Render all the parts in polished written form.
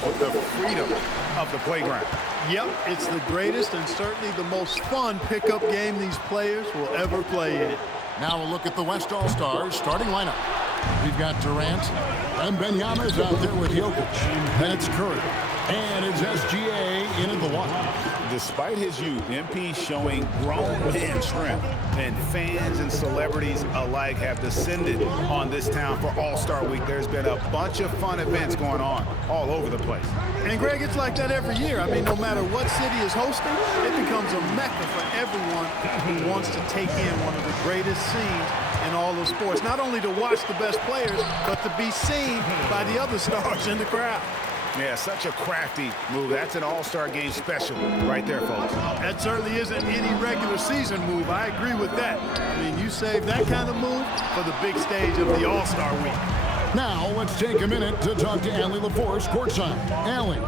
players with the freedom of the playground. Yep, it's the greatest and certainly the most fun pickup game these players will ever play in. Now a look at the West All-Stars starting lineup. We've got Durant, and Wembanyama's out there with Jokic. Then it's Curry, and it's SGA in at the one. Despite his youth, MP showing grown man strength, and fans and celebrities alike have descended on this town for All-Star Week. There's been a bunch of fun events going on all over the place. And Greg, it's like that every year. I mean, no matter what city is hosting, it becomes a mecca for everyone who wants to take in one of the greatest scenes in all of sports. Not only to watch the best players, but to be seen by the other stars in the crowd. Yeah, such a crafty move. That's an All-Star game special right there, folks. That certainly isn't any regular season move. I agree with that. I mean, you save that kind of move for the big stage of the All-Star Week. Now let's take a minute to talk to Allie LaForce courtside. Allie.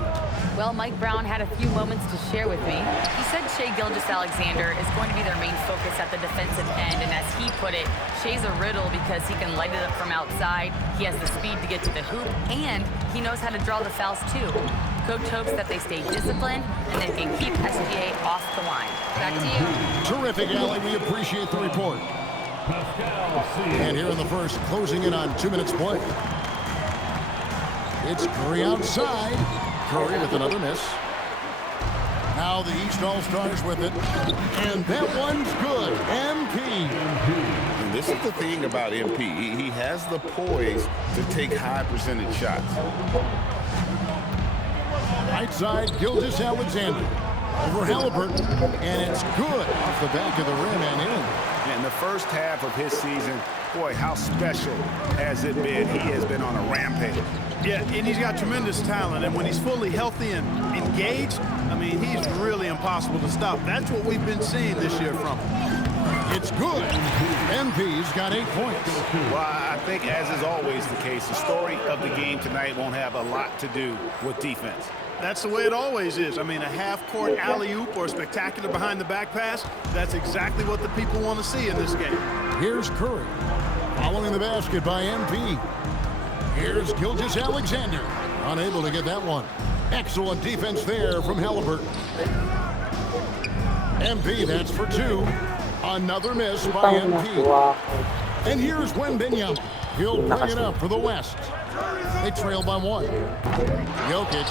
Well, Mike Brown had a few moments to share with me. He said Shai Gilgeous-Alexander is going to be their main focus at the defensive end, and as he put it, Shai's a riddle because he can light it up from outside, he has the speed to get to the hoop, and he knows how to draw the fouls too. Coach hopes that they stay disciplined and they can keep SGA off the line. Back to you. Terrific, Allie. We appreciate the report. And here in the first, closing in on 2 minutes play. It's Curry outside. Curry with another miss. Now the East All-Stars with it. And that one's good. MP. And this is the thing about MP. He has the poise to take high percentage shots. Right side, Gilgeous-Alexander. Over Halliburton. And it's good off the back of the rim and in. In the first half of his season, boy, how special has it been? He has been on a rampage. Yeah, and he's got tremendous talent, and when he's fully healthy and engaged, I mean, he's really impossible to stop. That's what we've been seeing this year from him. It's good. MP's got 8 points. Well, I think, as is always the case, the story of the game tonight won't have a lot to do with defense. That's the way it always is. I mean, a half-court alley-oop or a spectacular behind-the-back pass, that's exactly what the people want to see in this game. Here's Curry, following the basket by MP. Here's Gilgeous-Alexander, unable to get that one. Excellent defense there from Halliburton. MP, that's for 2. Another miss by MP. And here's Wembanyama. He'll bring it up for the West. They trail by 1. Jokic,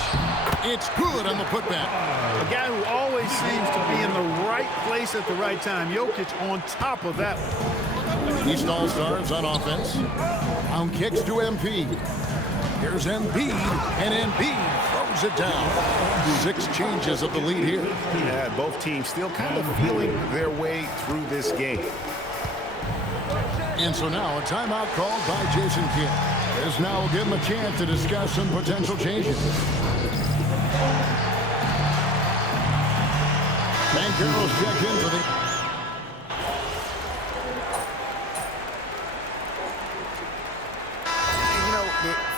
it's good on the putback. A guy who always seems to be in the right place at the right time. Jokic on top of that one. East All-Stars on offense. Down kicks to MP. Here's Embiid, and Embiid throws it down. 6 changes of the lead here. Yeah, both teams still kind of feeling their way through this game. And so now a timeout called by Jason Kidd. This now will give him a chance to discuss some potential changes. Banchero's check in for the...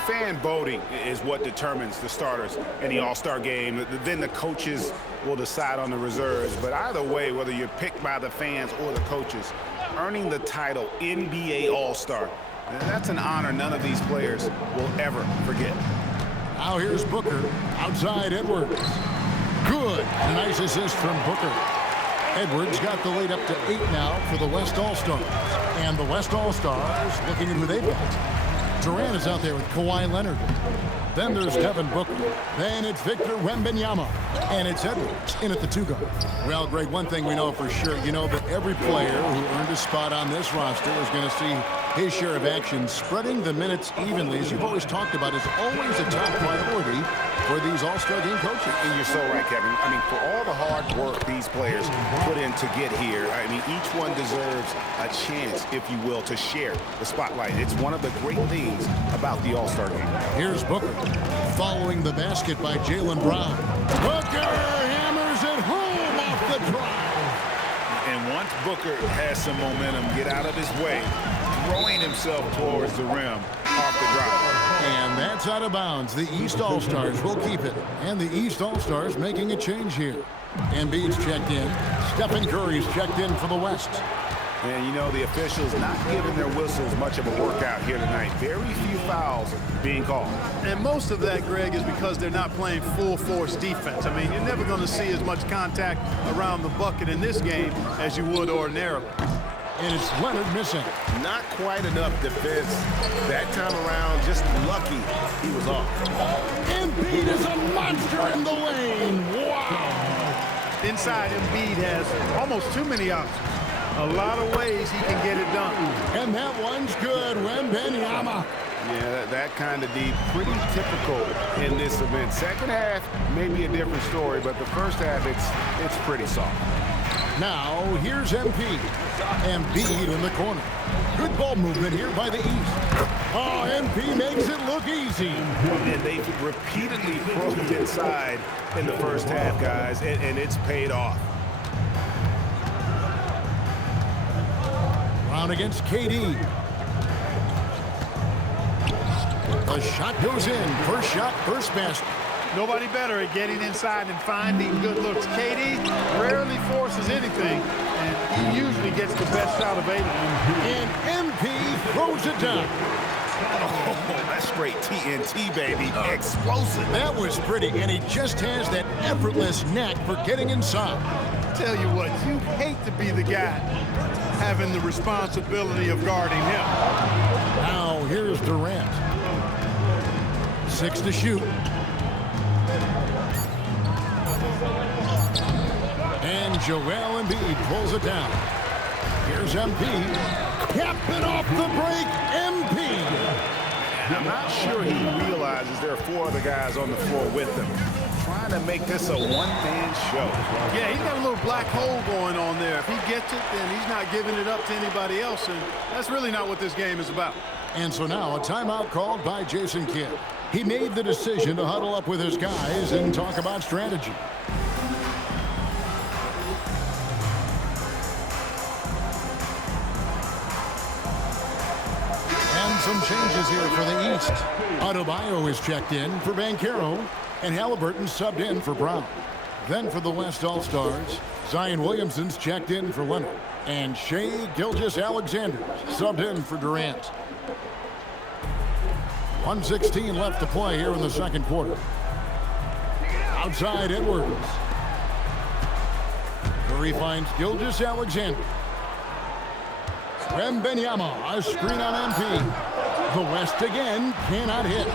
Fan voting is what determines the starters in the All-Star game. Then the coaches will decide on the reserves. But either way, whether you're picked by the fans or the coaches, earning the title NBA All-Star, that's an honor none of these players will ever forget. Now here's Booker, outside Edwards. Good. A nice assist from Booker. Edwards got the lead up to 8 now for the West All-Stars. And the West All-Stars looking at who they've got. Durant is out there with Kawhi Leonard. Then there's Devin Booker. Then it's Victor Wembanyama. And it's Edwards in at the 2 guard. Well, Greg, one thing we know for sure, you know that every player who earned a spot on this roster is going to see his share of action. Spreading the minutes evenly, as you've always talked about, is always a top priority for these All-Star game coaches. And you're so right, Kevin. I mean, for all the hard work these players put in to get here, I mean, each one deserves a chance, if you will, to share the spotlight. It's one of the great things about the All-Star game. Here's Booker, following the basket by Jaylen Brown. Booker hammers it home off the drive. And once Booker has some momentum, get out of his way, throwing himself towards the rim off the drive. And that's out of bounds. The East All-Stars will keep it. And the East All-Stars making a change here. Embiid's checked in. Stephen Curry's checked in for the West. And, you know, the officials not giving their whistles much of a workout here tonight. Very few fouls being called. And most of that, Greg, is because they're not playing full-force defense. I mean, you're never going to see as much contact around the bucket in this game as you would ordinarily. And it's Leonard missing. Not quite enough defense that time around. Just lucky he was off. Embiid is a monster in the lane. Wow. Inside, Embiid has almost too many options. A lot of ways he can get it done. And that one's good. Wembanyama. Yeah, that kind of deep, pretty typical in this event. Second half, maybe a different story, but the first half, it's pretty soft. Now, here's MP. Embiid in the corner. Good ball movement here by the East. Oh, MP makes it look easy. And they've repeatedly probed inside in the first half, guys, and it's paid off. Brown against KD. The shot goes in. First shot, first basket. Nobody better at getting inside and finding good looks. KD rarely forces anything, and he usually gets the best shot available. And MP throws it down. Oh, that's straight TNT, baby. Explosive. That was pretty, and he just has that effortless knack for getting inside. Tell you what, you hate to be the guy having the responsibility of guarding him. Now, here's Durant. 6 to shoot. And Joel Embiid pulls it down. Here's MP. Capping off the break, MP. And I'm not sure he realizes there are 4 other guys on the floor with him, trying to make this a one-man show. Yeah, he's got a little black hole going on there. If he gets it, then he's not giving it up to anybody else, and that's really not what this game is about. And so now a timeout called by Jason Kidd. He made the decision to huddle up with his guys and talk about strategy. And some changes here for the East. Adebayo is checked in for Banchero, and Halliburton subbed in for Brown. Then for the West All-Stars, Zion Williamson's checked in for Leonard, and Shai Gilgeous-Alexander subbed in for Durant. 1:16 left to play here in the second quarter. Outside Edwards. Curry finds Gilgeous-Alexander. Wembanyama, a screen on MP. The West again cannot hit.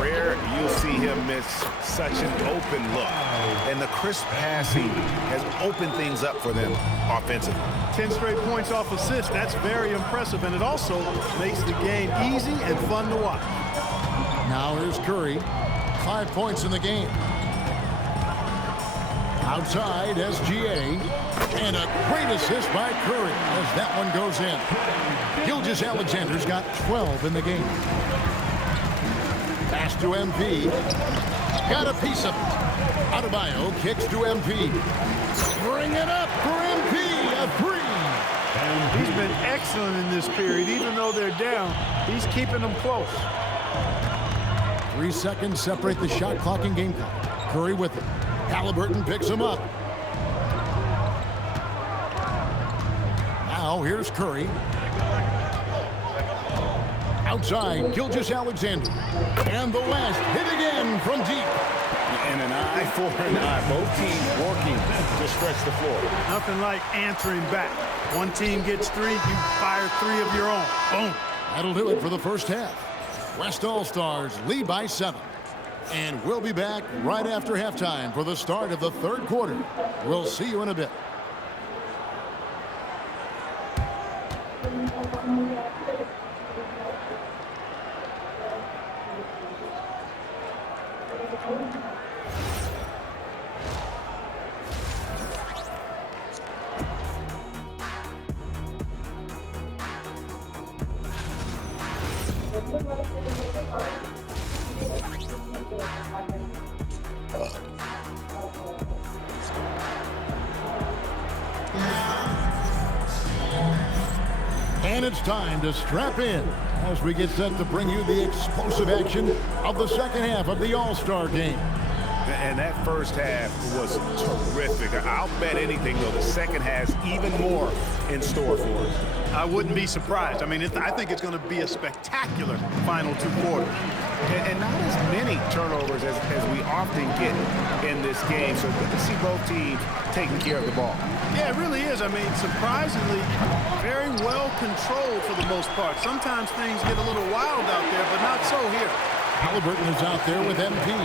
Rare you'll see him miss such an open look. And the crisp passing has opened things up for them offensively. 10 straight points off assists. That's very impressive, and it also makes the game easy and fun to watch. Now here's Curry. 5 points in the game. Outside, SGA. And a great assist by Curry as that one goes in. Gilgeous-Alexander's got 12 in the game. Pass to MP. Got a piece of it. Adebayo kicks to MP. Bring it up for MP. A 3. He's been excellent in this period. Even though they're down, he's keeping them close. 3 seconds separate the shot clock and game clock. Curry with it. Halliburton picks him up. Now here's Curry. Outside, Gilgeous-Alexander. And the West hit again from deep. And an eye for an eye. Both teams working to stretch the floor. Nothing like answering back. One team gets 3, you fire 3 of your own. Boom. That'll do it for the first half. West All-Stars lead by 7. And we'll be back right after halftime for the start of the third quarter. We'll see you in a bit. And it's time to strap in as we get set to bring you the explosive action of the second half of the All-Star game. And that first half was terrific. I'll bet anything, though, the second has even more in store for us. I wouldn't be surprised. I mean, I think it's going to be a spectacular final 2 quarters. And not as many turnovers as we often get in this game. So good to see both teams taking care of the ball. Yeah, it really is. I mean, surprisingly, very well controlled for the most part. Sometimes things get a little wild out there, but not so here. Halliburton is out there with MP.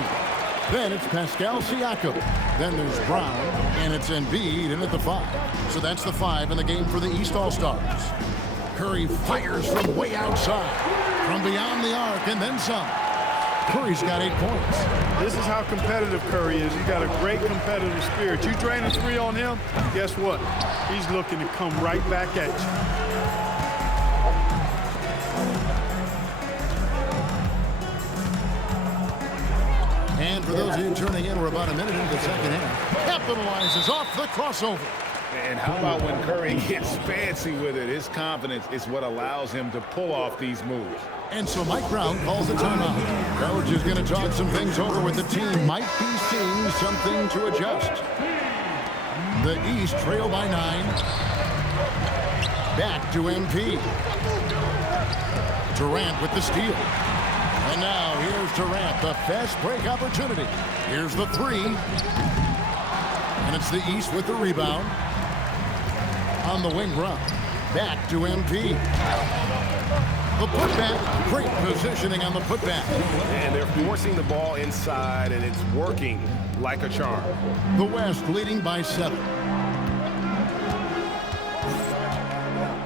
Then it's Pascal Siakam. Then there's Brown, and it's Embiid in at the 5. So that's the 5 in the game for the East All-Stars. Curry fires from way outside, from beyond the arc, and then some. Curry's got 8 points. This is how competitive Curry is. He's got a great competitive spirit. You drain a 3 on him, guess what? He's looking to come right back at you. And for those of you turning in, we're about a minute into the second half. Capitalizes off the crossover. And how about when Curry gets fancy with it? His confidence is what allows him to pull off these moves. And so Mike Brown calls a timeout. Coach is going to talk some things over with the team. Might be seeing something to adjust. The East trail by 9. Back to MP. Durant with the steal. And now here's Durant, the fast break opportunity. Here's the 3. And it's the East with the rebound. On the wing run. Back to MP. The putback. Great positioning on the putback. And they're forcing the ball inside, and it's working like a charm. The West leading by 7.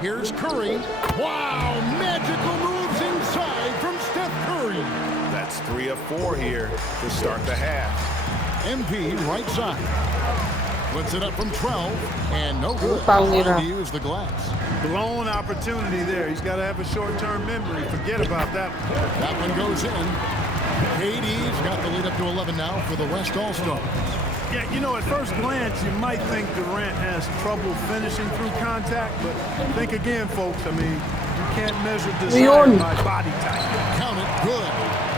Here's Curry. Wow, magical moves inside from Steph Curry. That's 3 of 4 here to start the half. MP right side. Puts it up from 12, and no good. Trying to use the glass. Blown opportunity there. He's got to have a short-term memory. Forget about that. That one goes in. KD's got the lead up to 11 now for the West All-Stars. Yeah, you know, at first glance, you might think Durant has trouble finishing through contact, but think again, folks. I mean, you can't measure desire by body type. Count it, good.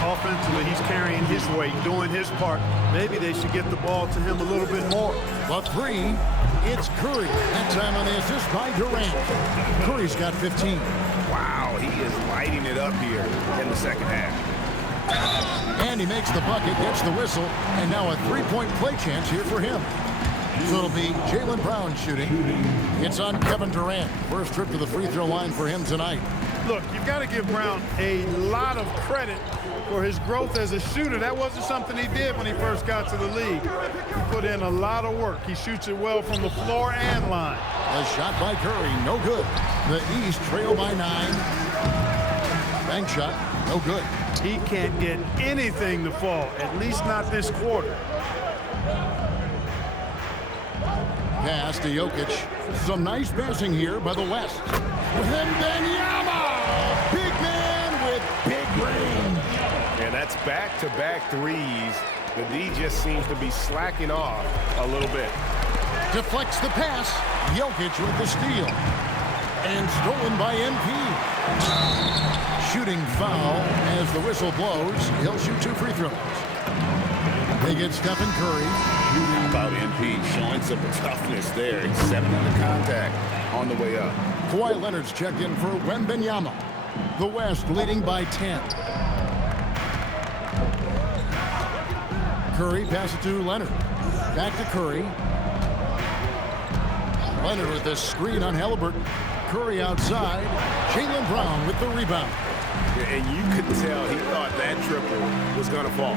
Offensively, he's carrying his weight, doing his part. Maybe they should get the ball to him a little bit more. But 3, it's Curry. That time on the assist by Durant. Curry's got 15. Wow, he is lighting it up here in the second half. And he makes the bucket, gets the whistle, and now a 3-point play chance here for him. So it'll be Jaylen Brown shooting. It's on Kevin Durant. First trip to the free throw line for him tonight. Look, you've got to give Brown a lot of credit for his growth as a shooter. That wasn't something he did when he first got to the league. He put in a lot of work. He shoots it well from the floor and line. A shot by Curry, no good. The East trail by 9. Bank shot, no good. He can't get anything to fall, at least not this quarter. Pass to Jokic. Some nice passing here by the West. Wembanyama! Big man with big range. And that's back-to-back threes. The D just seems to be slacking off a little bit. Deflects the pass. Jokic with the steal. And stolen by MP. Shooting foul as the whistle blows. He'll shoot 2 free throws. They get Stephen Curry. How about MP showing some toughness there, accepting the contact on the way up. Kawhi Leonard's checked in for Wembanyama. The West leading by 10. Curry passes to Leonard. Back to Curry. Leonard with the screen on Halliburton. Curry outside. Jaylen Brown with the rebound. And you could tell he thought that triple was going to fall.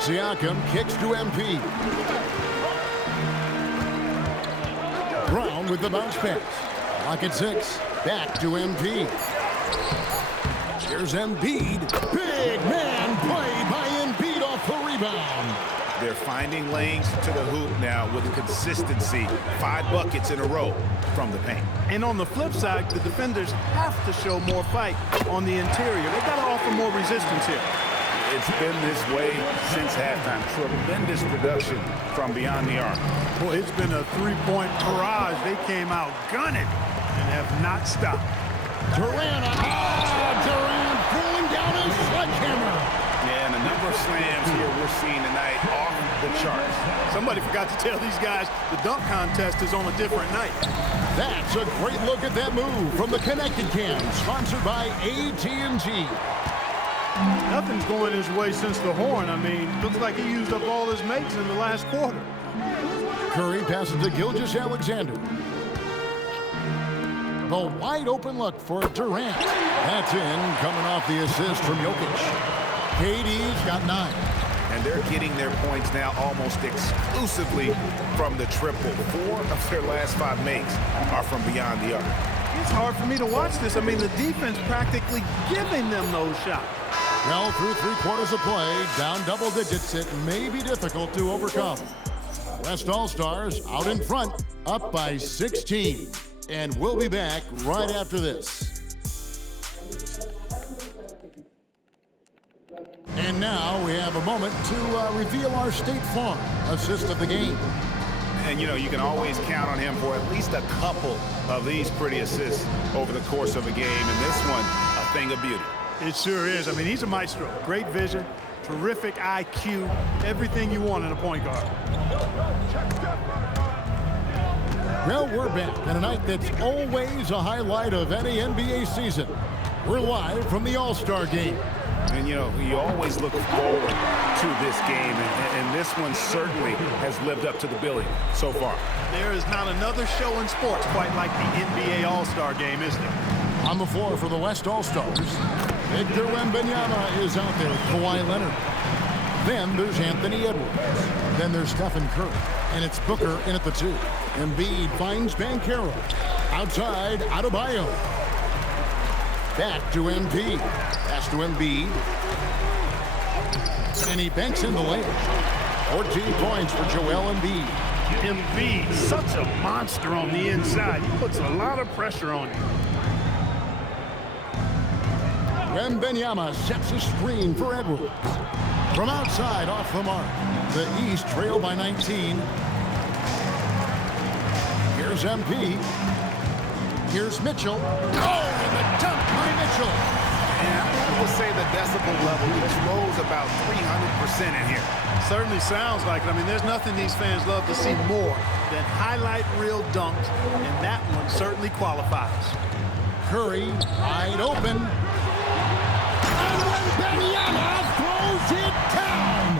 Siakam kicks to MP. Brown with the bounce pass. Lock at 6. Back to MP. Here's Embiid. Big man play by Embiid off the rebound. They're finding lanes to the hoop now with consistency. 5 buckets in a row from the paint. And on the flip side, the defenders have to show more fight on the interior. They've got to offer more resistance here. It's been this way since halftime. Tremendous production from beyond the arc. Boy, it's been a 3-point barrage. They came out gunning and have not stopped. Durant pulling down his sledgehammer. Yeah, slams here we're seeing tonight off the charts. Somebody forgot to tell these guys the dunk contest is on a different night. That's a great look at that move from the Connected Cam, sponsored by AT&T. Nothing's going his way since the horn. I mean, looks like he used up all his mates in the last quarter. Curry passes to Gilgeous-Alexander. The wide open look for Durant. That's in, coming off the assist from Jokic. KD's got 9. And they're getting their points now almost exclusively from the triple. 4 of their last 5 makes are from beyond the arc. It's hard for me to watch this. I mean, the defense practically giving them those shots. Well, through 3 quarters of play, down double digits, it may be difficult to overcome. West All-Stars out in front, up by 16. And we'll be back right after this. And now we have a moment to reveal our State Farm assist of the game. And, you know, you can always count on him for at least a couple of these pretty assists over the course of a game. And this one, a thing of beauty. It sure is. I mean, he's a maestro. Great vision, terrific IQ, everything you want in a point guard. Well, we're back on a night that's always a highlight of any NBA season. We're live from the All-Star Game. And, you know, you always look forward to this game, and this one certainly has lived up to the billing so far. There is not another show in sports quite like the NBA All-Star Game, is there? On the floor for the West All-Stars, Victor Wembanyama is out there, Kawhi Leonard. Then there's Anthony Edwards. Then there's Stephen Curry. And it's Booker in at the 2. Embiid finds Banchero. Outside, Adebayo. Back to MP. Pass to Embiid. And he banks in the layup. 14 points for Joel Embiid. Embiid, such a monster on the inside. He puts a lot of pressure on you. Wembanyama sets a screen for Edwards. From outside, off the mark. The East trail by 19. Here's MP. Here's Mitchell. Oh, and the dunk by Mitchell. And I would say the decibel level just rose about 300% in here. Certainly sounds like it. I mean, there's nothing these fans love to see more than highlight reel dunks, and that one certainly qualifies. Curry, wide open. And Wembanyama throws it down.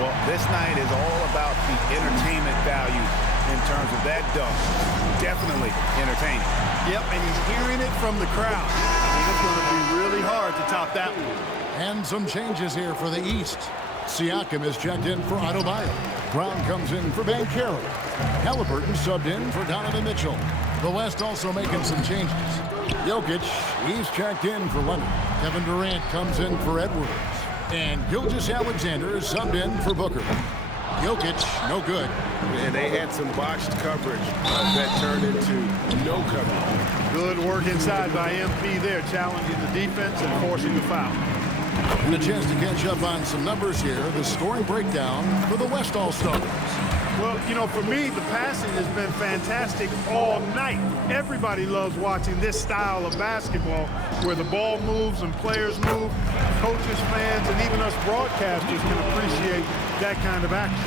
Well, this night is all about the entertainment value in terms of that dunk. Definitely entertaining. Yep, and he's hearing it from the crowd. I mean, it's going to be really hard to top that one. And some changes here for the East. Siakam is checked in for Adebayo. Brown comes in for Banchero. Halliburton subbed in for Donovan Mitchell. The West also making some changes. Jokic, he's checked in for Leonard. Kevin Durant comes in for Edwards. And Gilgeous-Alexander is subbed in for Booker. Jokic, no good. And they had some botched coverage that turned into no coverage. Good work inside by MP there, challenging the defense and forcing the foul. And a chance to catch up on some numbers here. The scoring breakdown for the West All-Stars. Well, you know, for me, the passing has been fantastic all night. Everybody loves watching this style of basketball where the ball moves and players move. Coaches, fans, and even us broadcasters can appreciate that kind of action.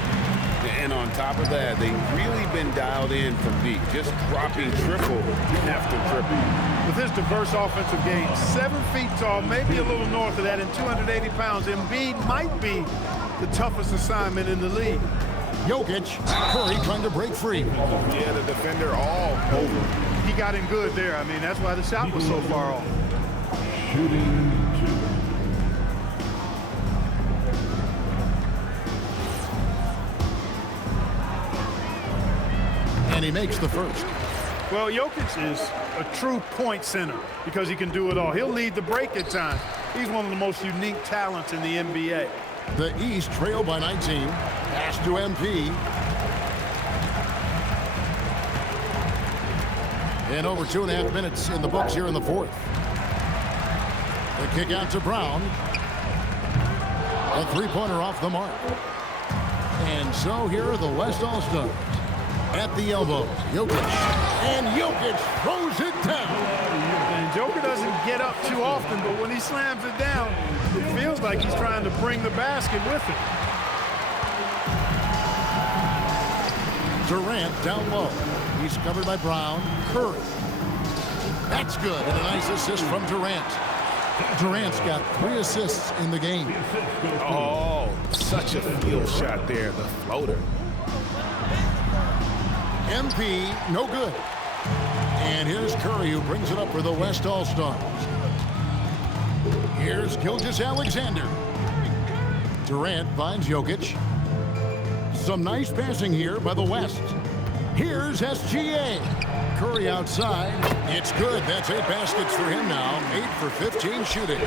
And on top of that, they've really been dialed in from deep, just dropping triple after triple. With his diverse offensive game, 7 feet tall, maybe a little north of that, and 280 pounds, Embiid might be the toughest assignment in the league. Jokic, Curry trying to break free. Yeah, the defender all over. He got him good there. I mean, that's why the shot was so far off. And he makes the first. Well, Jokic is a true point center because he can do it all. He'll lead the break at times. He's one of the most unique talents in the NBA. The East trail by 19. Pass to MP. And over 2.5 minutes in the books here in the fourth. The kick out to Brown. A three-pointer off the mark. And so here are the West All-Stars. At the elbow, Jokic. And Jokic throws it down. And Joker doesn't get up too often, but when he slams it down, it feels looks like he's trying to bring the basket with him. Durant down low. He's covered by Brown. Curry. That's good, and a nice assist from Durant. Durant's got 3 assists in the game. Oh, such a field shot there, the floater. MP, no good. And here's Curry, who brings it up for the West All-Stars. Here's Gilgeous-Alexander. Durant finds Jokic. Some nice passing here by the West. Here's SGA. Curry outside. It's good. That's 8 baskets for him now. 8 for 15 shooting.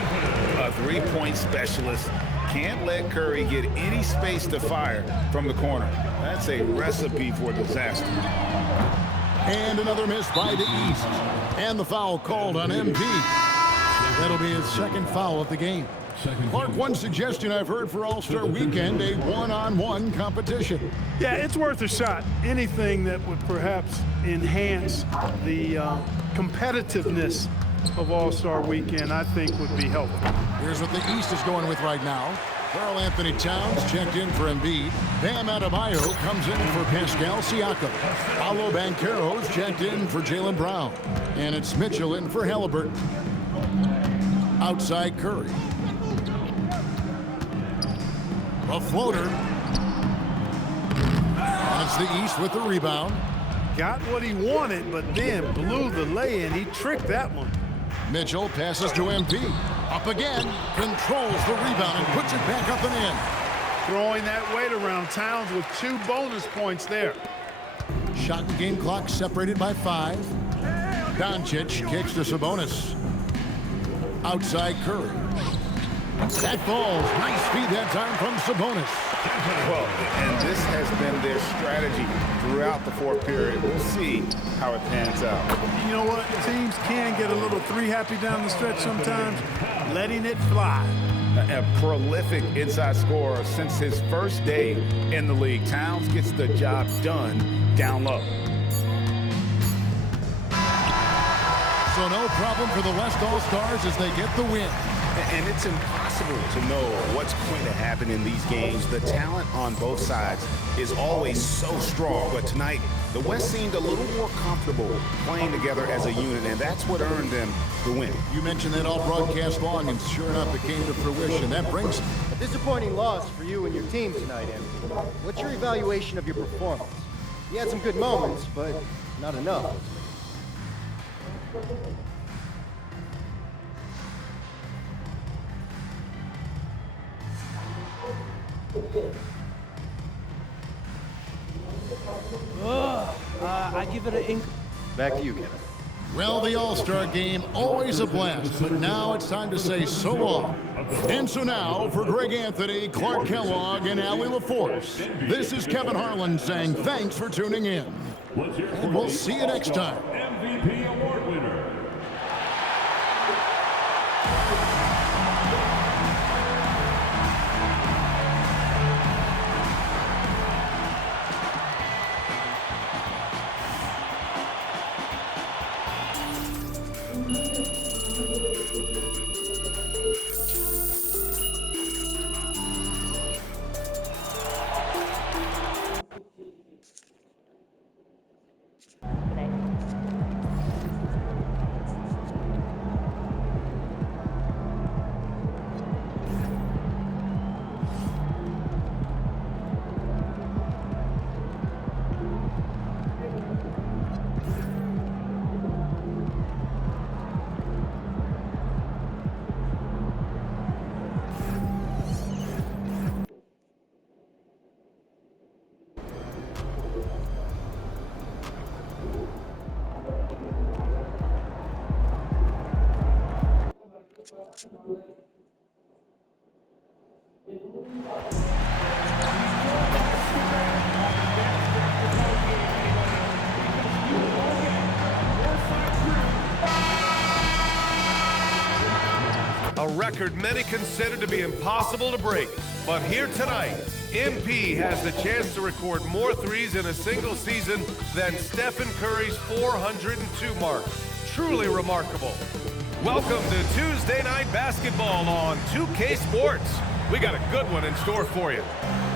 A three-point specialist. Can't let Curry get any space to fire from the corner. That's a recipe for disaster. And another miss by the East. And the foul called on MP. That'll be his second foul of the game. Clark, one suggestion I've heard for All-Star Weekend, a one-on-one competition. Yeah, it's worth a shot. Anything that would perhaps enhance the competitiveness of All-Star Weekend, I think, would be helpful. Here's what the East is going with right now. Karl Anthony Towns checked in for Embiid. Bam Adebayo comes in for Pascal Siakam. Paolo Banchero's checked in for Jaylen Brown. And it's Mitchell in for Halliburton. Outside Curry. A floater. And it's the East with the rebound. Got what he wanted, but then blew the lay-in. He tricked that one. Mitchell passes to MP. Up again. Controls the rebound and puts it back up and in. Throwing that weight around. Towns with 2 bonus points there. Shot and game clock separated by 5. Doncic kicks to Sabonis. Outside Curry. That falls. Nice feed that time from Sabonis. Well, and this has been their strategy throughout the fourth period. We'll see how it pans out. You know what? Teams can get a little 3-happy down the stretch sometimes. Letting it fly. A prolific inside scorer since his first day in the league. Towns gets the job done down low. So no problem for the West All-Stars as they get the win. And it's impossible to know what's going to happen in these games. The talent on both sides is always so strong. But tonight, the West seemed a little more comfortable playing together as a unit, and that's what earned them the win. You mentioned that all broadcast long, and sure enough, it came to fruition. That brings it. A disappointing loss for you and your team tonight, Anthony. What's your evaluation of your performance? You had some good moments, but not enough. I give it an Back to you, Kevin. Well, the All-Star game, always a blast, but now it's time to say so long. And so now, for Greg Anthony, Clark Kellogg, and Allie LaForce, this is Kevin Harlan saying thanks for tuning in. And we'll see you next time. MVP award winner. A record many consider to be impossible to break. But here tonight, MP has the chance to record more threes in a single season than Stephen Curry's 402 mark. Truly remarkable. Welcome to Tuesday Night Basketball on 2K Sports. We got a good one in store for you.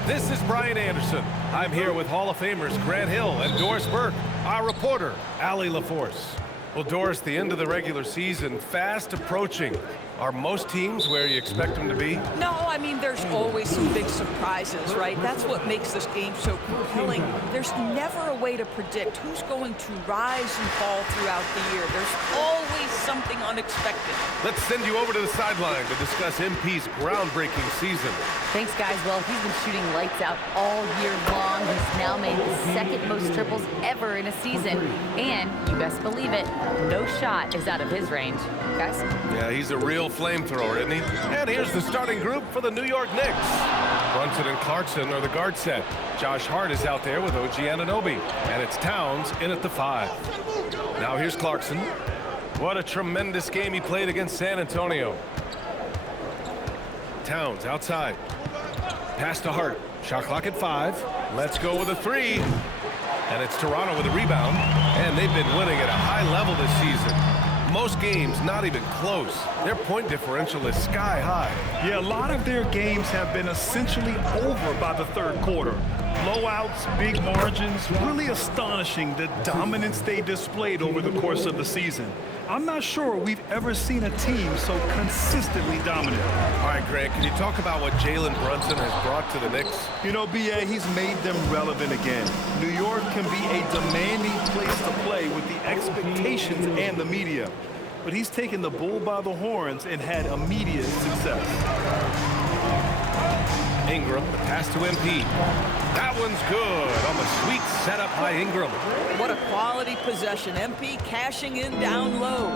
This is Brian Anderson. I'm here with Hall of Famers Grant Hill and Doris Burke, our reporter, Allie LaForce. Well, Doris, the end of the regular season fast approaching. Are most teams where you expect them to be? No, I mean, there's always some big surprises, right? That's what makes this game so compelling. There's never a way to predict who's going to rise and fall throughout the year. There's always something unexpected. Let's send you over to the sideline to discuss MP's groundbreaking season. Thanks, guys. Well, he's been shooting lights out all year long. He's now made the second most triples ever in a season. And, you best believe it, no shot is out of his range. Guys? Yeah, he's a real flamethrower, isn't he? And here's the starting group for the New York Knicks. Brunson and Clarkson are the guard set. Josh Hart is out there with OG Anunoby. And it's Towns in at the 5. Now here's Clarkson. What a tremendous game he played against San Antonio. Towns outside. Pass to Hart. Shot clock at 5. Let's go with a 3. And it's Toronto with a rebound. And they've been winning at a high level this season. Most games not even close. Their point differential is sky high. Yeah, a lot of their games have been essentially over by the third quarter. Blowouts, big margins, really astonishing the dominance they displayed over the course of the season. I'm not sure we've ever seen a team so consistently dominant. All right, Grant, can you talk about what Jalen Brunson has brought to the Knicks? You know, B.A., he's made them relevant again. New York can be a demanding place to play with the expectations and the media. But he's taken the bull by the horns and had immediate success. Ingram, the pass to MP. That one's good on the sweet setup by Ingram. What a quality possession. MP cashing in down low.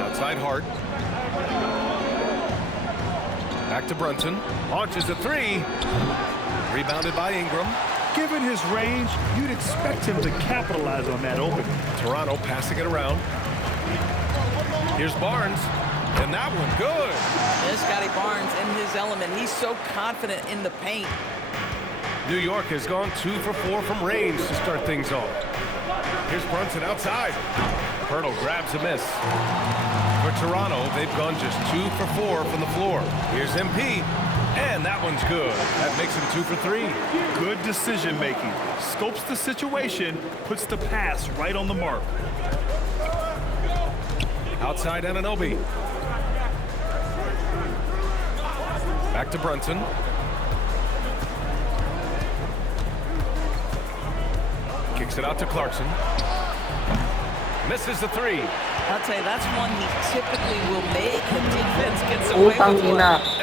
Outside Hart. Back to Brunson. Launches a 3. Rebounded by Ingram. Given his range, you'd expect him to capitalize on that opening. Toronto passing it around. Here's Barnes. And that one good. There's Scotty Barnes in his element. He's so confident in the paint. New York has gone 2 for 4 from range to start things off. Here's Brunson outside. Pirtle grabs a miss. For Toronto, they've gone just 2 for 4 from the floor. Here's MP. And that one's good. That makes him 2 for 3. Good decision making. Scopes the situation, puts the pass right on the mark. Outside Anunoby. Back to Brunson. Kicks it out to Clarkson. Misses the 3. I'll tell you, that's one he typically will make. The defense gets away with one.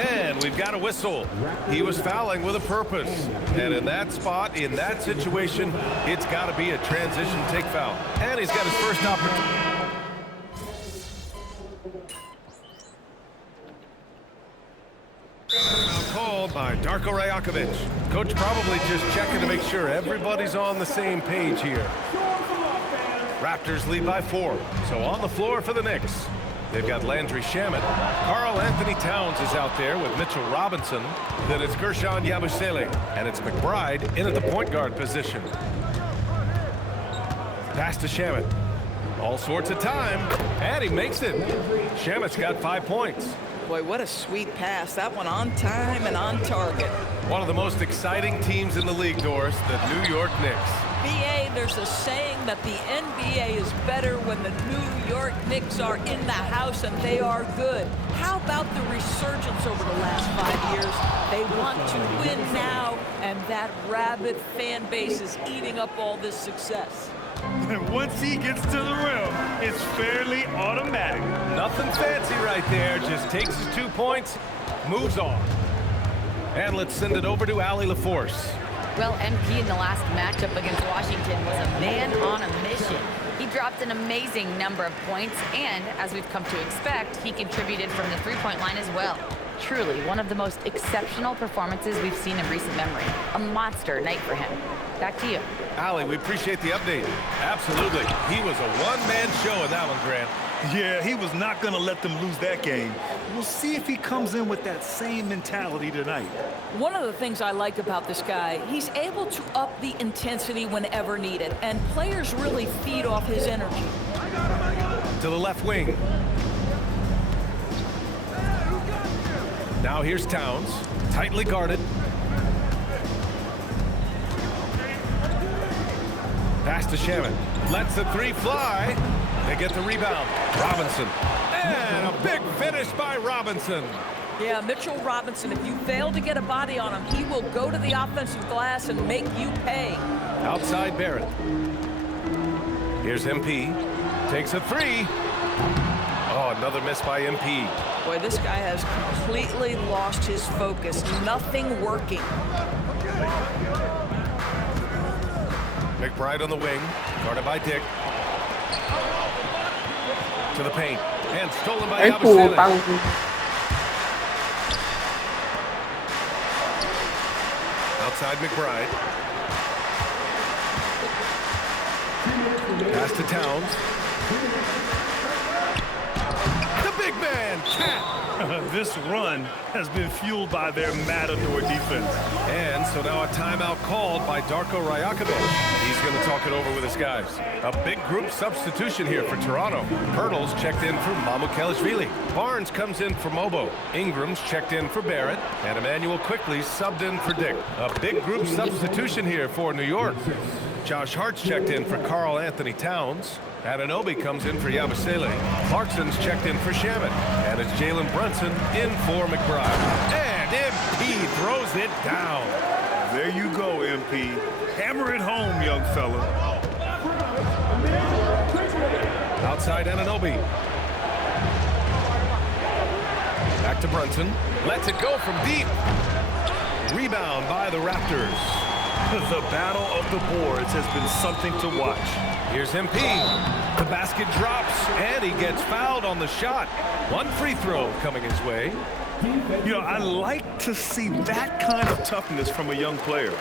And we've got a whistle. He was fouling with a purpose. And in that spot, in that situation, it's got to be a transition take foul. And he's got his first opportunity. Called by Darko Rajakovic. Coach probably just checking to make sure everybody's on the same page here. Raptors lead by 4. So on the floor for the Knicks. They've got Landry Shamet. Karl Anthony Towns is out there with Mitchell Robinson. Then it's Gershon Yabusele. And it's McBride in at the point guard position. Pass to Shamet. All sorts of time. And he makes it. Shamet's got 5 points. Boy, what a sweet pass. That one on time and on target. One of the most exciting teams in the league, Doris, the New York Knicks. BA, there's a saying that the NBA is better when the New York Knicks are in the house and they are good. How about the resurgence over the last 5 years? They want to win now, and that rabid fan base is eating up all this success. And once he gets to the rim, it's fairly automatic. Nothing fancy right there. Just takes his 2 points, moves on. And let's send it over to Allie LaForce. Well, MP in the last matchup against Washington was a man on a mission. He dropped an amazing number of points, and as we've come to expect, he contributed from the three-point line as well. Truly, one of the most exceptional performances we've seen in recent memory. A monster night for him. Back to you. Allie, we appreciate the update. Absolutely. He was a one-man show in that one, Grant. Yeah, he was not going to let them lose that game. We'll see if he comes in with that same mentality tonight. One of the things I like about this guy, he's able to up the intensity whenever needed, and players really feed off his energy. To the left wing. Now here's Towns, tightly guarded. Pass to Shannon. Lets the three fly. They get the rebound. Robinson. And a big finish by Robinson. Yeah, Mitchell Robinson, if you fail to get a body on him, he will go to the offensive glass and make you pay. Outside Barrett. Here's MP. Takes a three. Oh, another miss by MP. Boy, this guy has completely lost his focus. Nothing working. McBride on the wing, guarded by Dick. To the paint, and stolen by Yabusele. Outside McBride. Pass to Towns. The big man, Cat. This run has been fueled by their matador defense. And so now a timeout called by Darko Rajakovic. He's going to talk it over with his guys. A big group substitution here for Toronto. Pirtle's checked in for Mamukelashvili. Barnes comes in for Mobo. Ingram's checked in for Barrett. And Emmanuel Quickly subbed in for Dick. A big group substitution here for New York. Josh Hart's checked in for Karl Anthony Towns. Anunoby comes in for Yabusele. Clarkson's checked in for Shaman. And it's Jalen Brunson in for McBride. And MP throws it down. There you go, MP. Hammer it home, young fella. Outside Anunoby. Back to Brunson. Lets it go from deep. Rebound by the Raptors. The battle of the boards has been something to watch. Here's MP. The basket drops, and he gets fouled on the shot. One free throw coming his way. You know, I like to see that kind of toughness from a young player.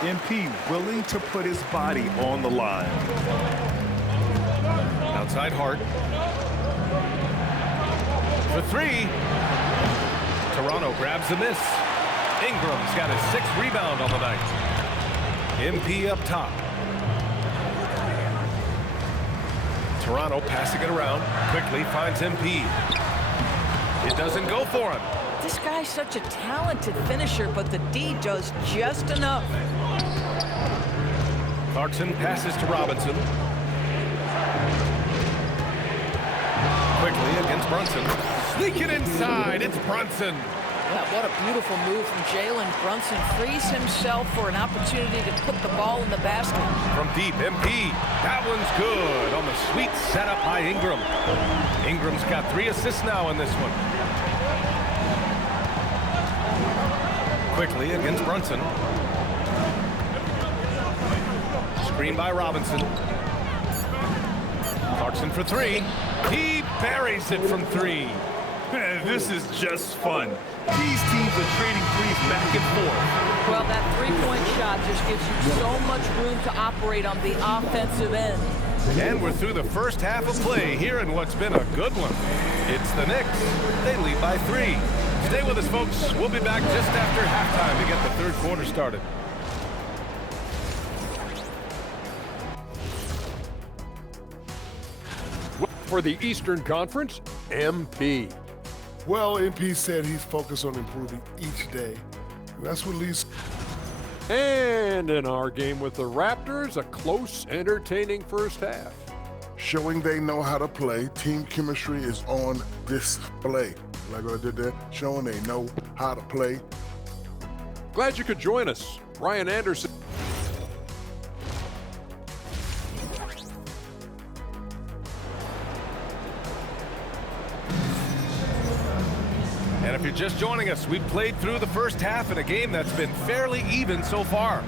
MP willing to put his body on the line. Outside Hart. For three. Toronto grabs the miss. Ingram's got his 6th rebound on the night. MP up top. Toronto passing it around. Quickly finds MP. It doesn't go for him. This guy's such a talented finisher, but the D does just enough. Clarkson passes to Robinson. Quickly against Brunson. Sneak it inside. It's Brunson. Yeah, what a beautiful move from Jalen Brunson. Frees himself for an opportunity to put the ball in the basket. From deep, MP. That one's good on the sweet setup by Ingram. Ingram's got 3 assists now in this one. Quickly against Brunson. Screen by Robinson. Clarkson for 3. He buries it from 3. Man, this is just fun. These teams are trading threes back and forth. Well, that three-point shot just gives you so much room to operate on the offensive end. And we're through the first half of play here in what's been a good one. It's the Knicks. They lead by 3. Stay with us, folks. We'll be back just after halftime to get the third quarter started. For the Eastern Conference, MP. Well, MP said he's focused on improving each day. And that's what leads. And in our game with the Raptors, a close, entertaining first half. Showing they know how to play. Team chemistry is on display. Like what I did there, showing they know how to play. Glad you could join us. Ryan Anderson. And if you're just joining us, we've played through the first half in a game that's been fairly even so far.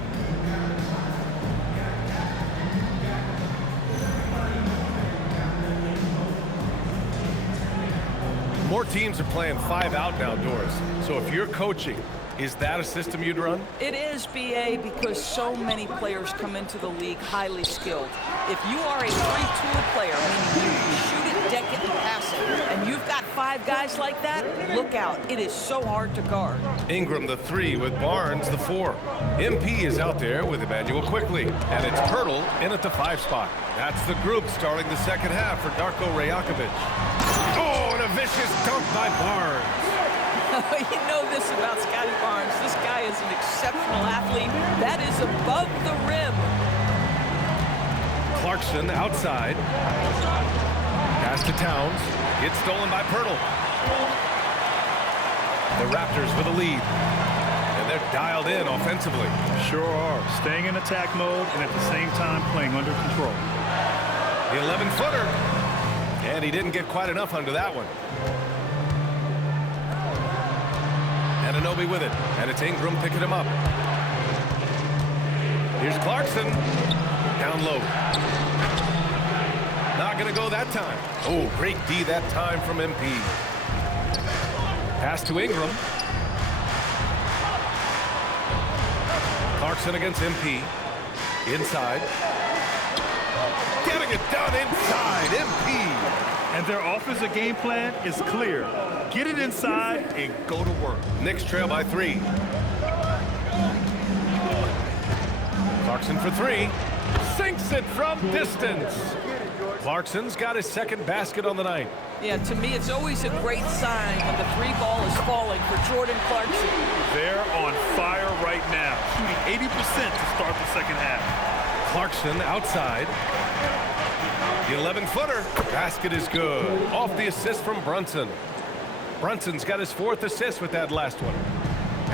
More teams are playing 5 out now, Doris. So if you're coaching, is that a system you'd run? It is, BA, because so many players come into the league highly skilled. If you are a 3-tool player, meaning you can shoot it, deck it, and pass it, and you've got 5 guys like that, look out. It is so hard to guard. Ingram the 3 with Barnes the 4. MP is out there with Emmanuel Quickly, and it's Pirtle in at the 5 spot. That's the group starting the second half for Darko Rajakovic. Oh, and a vicious dunk by Barnes. You know this about Scotty Barnes. This guy is an exceptional athlete. That is above the rim. Clarkson outside. Pass to Towns. Gets stolen by Pirtle. The Raptors with a lead. And they're dialed in offensively. Sure are. Staying in attack mode and at the same time playing under control. The 11-footer. And he didn't get quite enough under that one. Anunoby with it, and it's Ingram picking him up. Here's Clarkson, down low. Not gonna go that time. Oh, great D that time from MP. Pass to Ingram. Clarkson against MP. Inside. Getting it done inside, MP. And their offensive game plan is clear. Get it inside and go to work. Knicks trail by 3. Clarkson for 3. Sinks it from distance. Clarkson's got his second basket on the night. Yeah, to me, it's always a great sign when the 3 ball is falling for Jordan Clarkson. They're on fire right now, shooting 80% to start the second half. Clarkson outside. The 11-footer. Basket is good. Off the assist from Brunson. Brunson's got his 4th assist with that last one.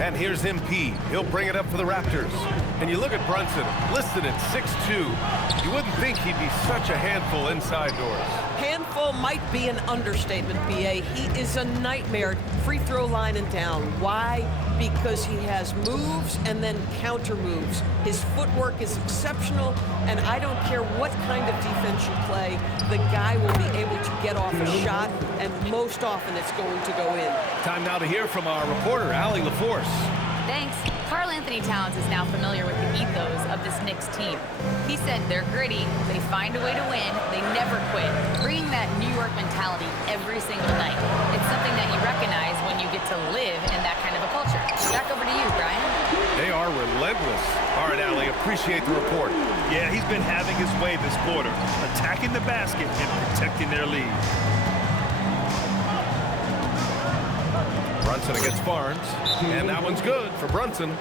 And here's MP. He'll bring it up for the Raptors. And you look at Brunson, listed at 6'2". You wouldn't think he'd be such a handful inside doors. Handful might be an understatement, B.A. He is a nightmare free throw line and down. Why? Because he has moves and then counter moves. His footwork is exceptional, and I don't care what kind of defense you play, the guy will be able to get off a shot, and most often it's going to go in. Time now to hear from our reporter, Allie LaForce. Thanks. Karl Anthony Towns is now familiar with the ethos of this Knicks team. He said they're gritty, they find a way to win, they never quit, bringing that New York mentality every single night. It's something that you recognize when you get to live in that kind of a culture. Back over to you, Brian. They are relentless. All right, Allie, appreciate the report. Yeah, he's been having his way this quarter, attacking the basket and protecting their lead. Brunson against Barnes, and that one's good for Brunson.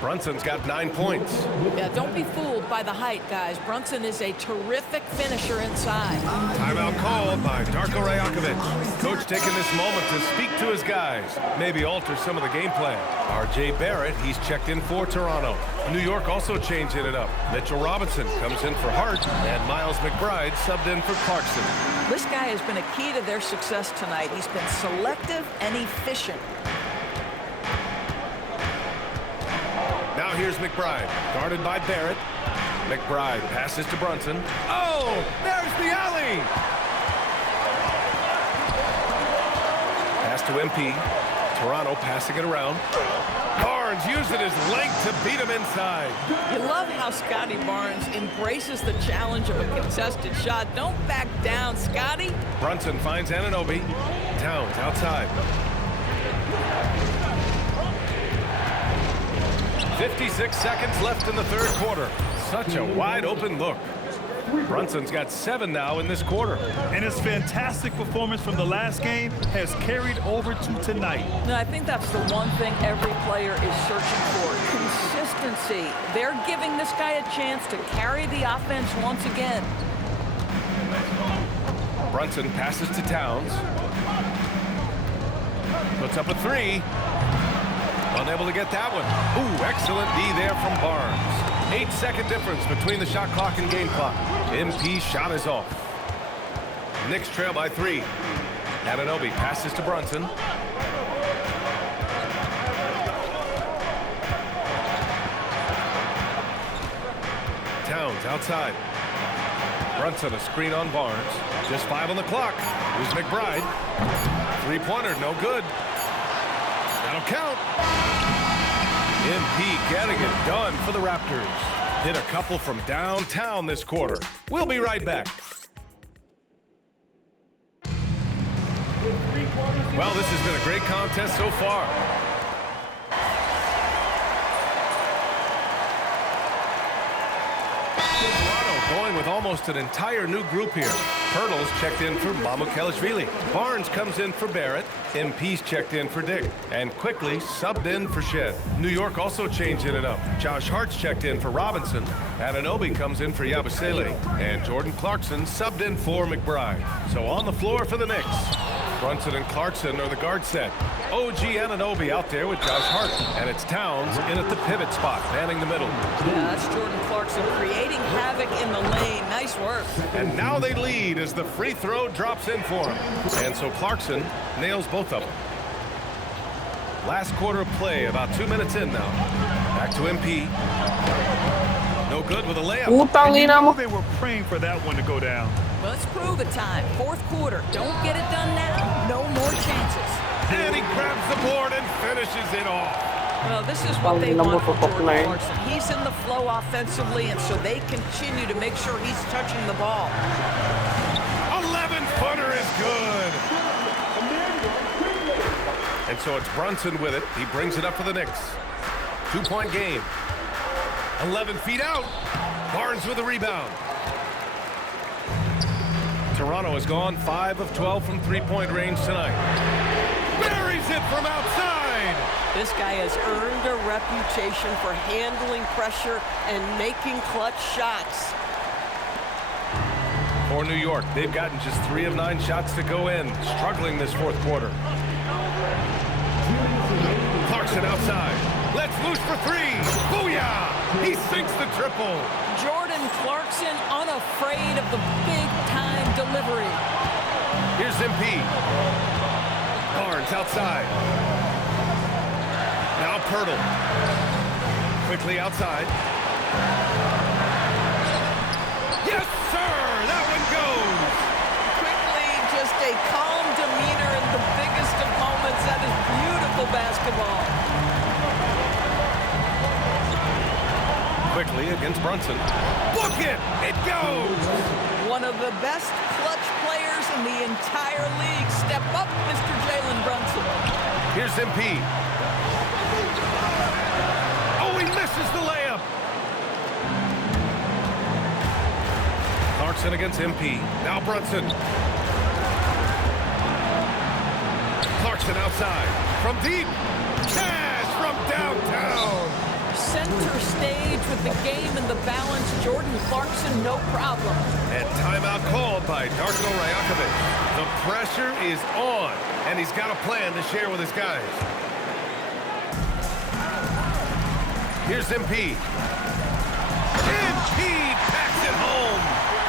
Brunson's got 9 points. Yeah, don't be fooled by the height, guys. Brunson is a terrific finisher inside. Timeout called by Darko Rajakovic. Coach taking this moment to speak to his guys, maybe alter some of the game plan. R.J. Barrett, he's checked in for Toronto. New York also changing it up. Mitchell Robinson comes in for Hart, and Miles McBride subbed in for Clarkson. This guy has been a key to their success tonight. He's been selective and efficient. Now here's McBride, guarded by Barrett. McBride passes to Brunson. Oh, there's the alley! Pass to MP. Toronto passing it around. Barnes using his length to beat him inside. You love how Scotty Barnes embraces the challenge of a contested shot. Don't back down, Scotty. Brunson finds Anunoby. Towns outside. 56 seconds left in the third quarter. Such a wide open look. Brunson's got 7 now in this quarter. And his fantastic performance from the last game has carried over to tonight. No, I think that's the one thing every player is searching for. Consistency. They're giving this guy a chance to carry the offense once again. Brunson passes to Towns. Puts up a 3. Unable to get that one. Ooh, excellent D there from Barnes. 8-second difference between the shot clock and game clock. MP's shot is off. Knicks trail by 3. Anunoby passes to Brunson. Towns outside. Brunson a screen on Barnes. Just 5 on the clock. Here's McBride. 3-pointer, no good. That'll count. MP getting it done for the Raptors. Hit a couple from downtown this quarter. We'll be right back. Well, this has been a great contest so far. Toronto going with almost an entire new group here. Pirtle's checked in for Mamukelashvili. Barnes comes in for Barrett. MP's checked in for Dick. And quickly subbed in for Shed. New York also changing it up. Josh Hart's checked in for Robinson. Anunoby comes in for Yabusele. And Jordan Clarkson subbed in for McBride. So on the floor for the Knicks, Brunson and Clarkson are the guard set. OG Anunoby out there with Josh Hart. And it's Towns in at the pivot spot, manning the middle. Yeah, that's Jordan Clarkson creating havoc in the lane. Nice work. And now they lead as the free throw drops in for him. And so Clarkson nails both of them. Last quarter of play, about 2 minutes in now. Back to MP. No good with a layup. And you know they were praying for that one to go down. Let's prove it time. Fourth quarter. Don't get it done now. No more chances. And he grabs the board and finishes it off. Well, this is what they want from Jordan Clarkson. He's in the flow offensively, and so they continue to make sure he's touching the ball. 11-footer is good. And so it's Brunson with it. He brings it up for the Knicks. 2-point game. 11 feet out. Barnes with a rebound. Toronto has gone 5 of 12 from three-point range tonight. Buries it from outside. This guy has earned a reputation for handling pressure and making clutch shots. For New York, they've gotten just 3 of 9 shots to go in, struggling this fourth quarter. Clarkson outside. Let's loose for 3. Booyah! He sinks the triple. Jordan Clarkson unafraid of the big-time delivery. Here's MP. Barnes outside. Now Pirtle. Quickly outside. Yes, sir! That one goes! Quickly, just a calm demeanor in the biggest of moments. That is beautiful basketball. Quickly against Brunson. Book it! It goes! One of the best clutch players in the entire league. Step up, Mr. Jalen Brunson. Here's MP. Oh, he misses the layup. Clarkson against MP. Now Brunson. Clarkson outside. From deep. Cash from downtown. Center stage with the game in the balance. Jordan Clarkson, no problem. And timeout called by Darko Rajakovic. The pressure is on, and he's got a plan to share with his guys. Here's MP. MP packs it home.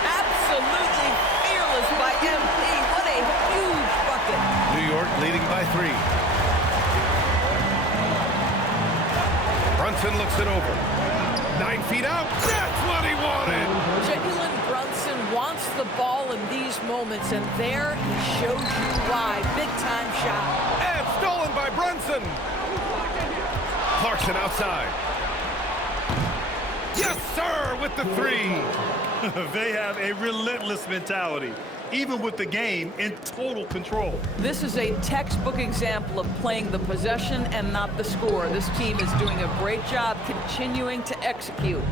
Absolutely fearless by MP. What a huge bucket. New York leading by 3. Brunson looks it over. 9 feet out. That's what he wanted. Jalen Brunson wants the ball in these moments, and there he shows you why. Big-time shot. And stolen by Brunson. Clarkson outside. Yes, sir, with the 3. They have a relentless mentality, even with the game in total control. This is a textbook example of playing the possession and not the score. This team is doing a great job continuing to execute.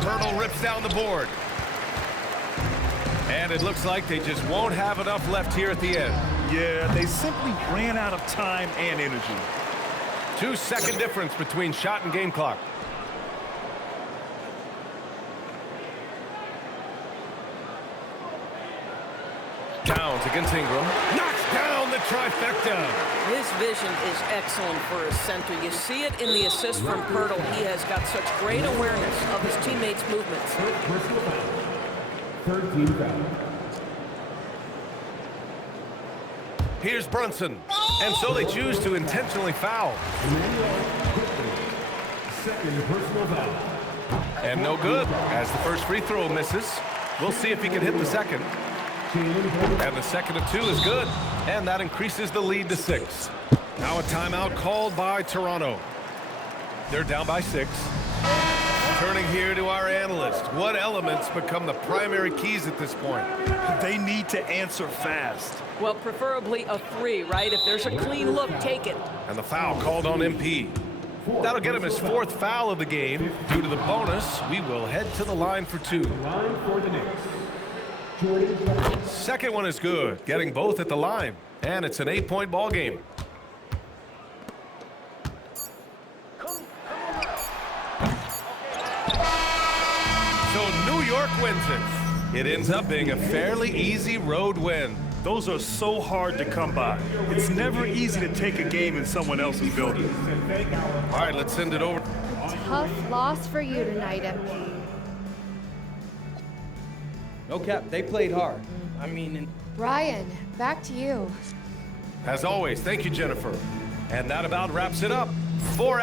Pirtle rips down the board. And it looks like they just won't have enough left here at the end. Yeah, they simply ran out of time and energy. 2-second difference between shot and game clock. Towns against Ingram. Knocks down the trifecta. His vision is excellent for his center. You see it in the assist from Pirtle. He has got such great awareness of his teammates' movements. Third team foul. Here's Brunson. And so they choose to intentionally foul. Second personal foul. And no good as the first free throw misses. We'll see if he can hit the second. And the second of 2 is good. And that increases the lead to 6. Now a timeout called by Toronto. They're down by 6. Turning here to our analyst. What elements become the primary keys at this point? They need to answer fast. Well, preferably a 3, right? If there's a clean look, take it. And the foul called on MP. That'll get him his 4th foul of the game. Due to the bonus, we will head to the line for 2. Line for the Knicks. Second one is good, getting both at the line. And it's an 8-point ball game. So New York wins it. It ends up being a fairly easy road win. Those are so hard to come by. It's never easy to take a game in someone else's building. All right, let's send it over. Tough loss for you tonight, MP. No cap, they played hard. Ryan, back to you. As always, thank you, Jennifer. And that about wraps it up. For